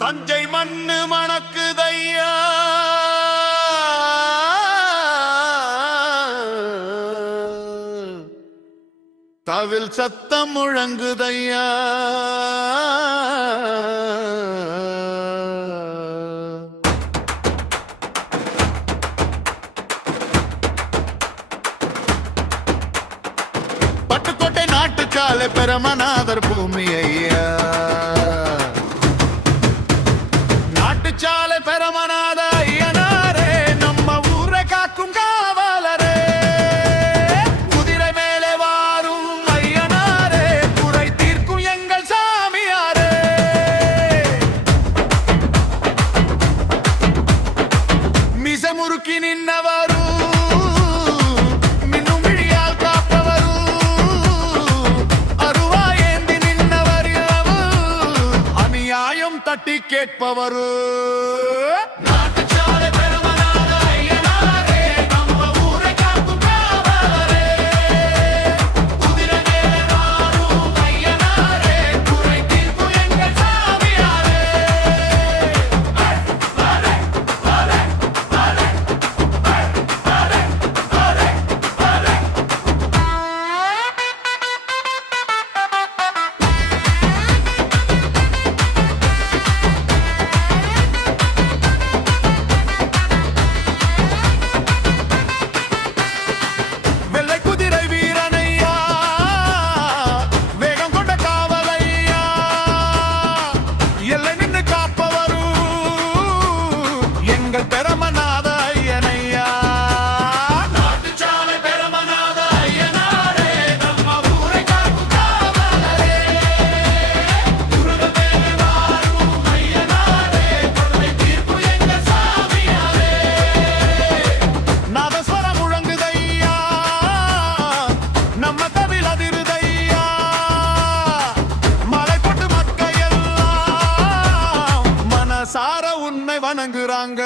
தஞ்சை மண்ணு மணக்குதையா, தவில் சத்தம் முழங்குதையா. பட்டுக்கோட்டை நாட்டுக்காலை பெருமநாதர் பூமி ஐயா, நாட்டுச்சாலை பெருமநாத ஐயனாரே, நம்ம ஊரை காக்கும் காவலரே. குதிரை மேலே வாரும் ஐயனாரே, குறை தீர்க்கும் எங்கள் சாமியாரே. மிச முறுக்கி நின்னவரும் மின்னும் விழியால் காப்பவரும், அருவாயேந்தி நின்னவர் அநியாயம் தட்டி கேட்பவரு. பெருமநாத ஐயனையா, நாட்டுச்சாலை பெருமநாத ஐயனாரே, நம்ம ஊரை காக்கும் காவலரே. குருடு மேலே வாரும் ஐயனாரே, குறை தீர்க்கும் எங்கள் சாமியாரே. நாதஸ்வரம் முழங்குதையா, நம்ம தவில் அதிருதையா. மலை போட்டு மக்கள் எல்லாம் மனசார உன்னை வணங்குறாங்க.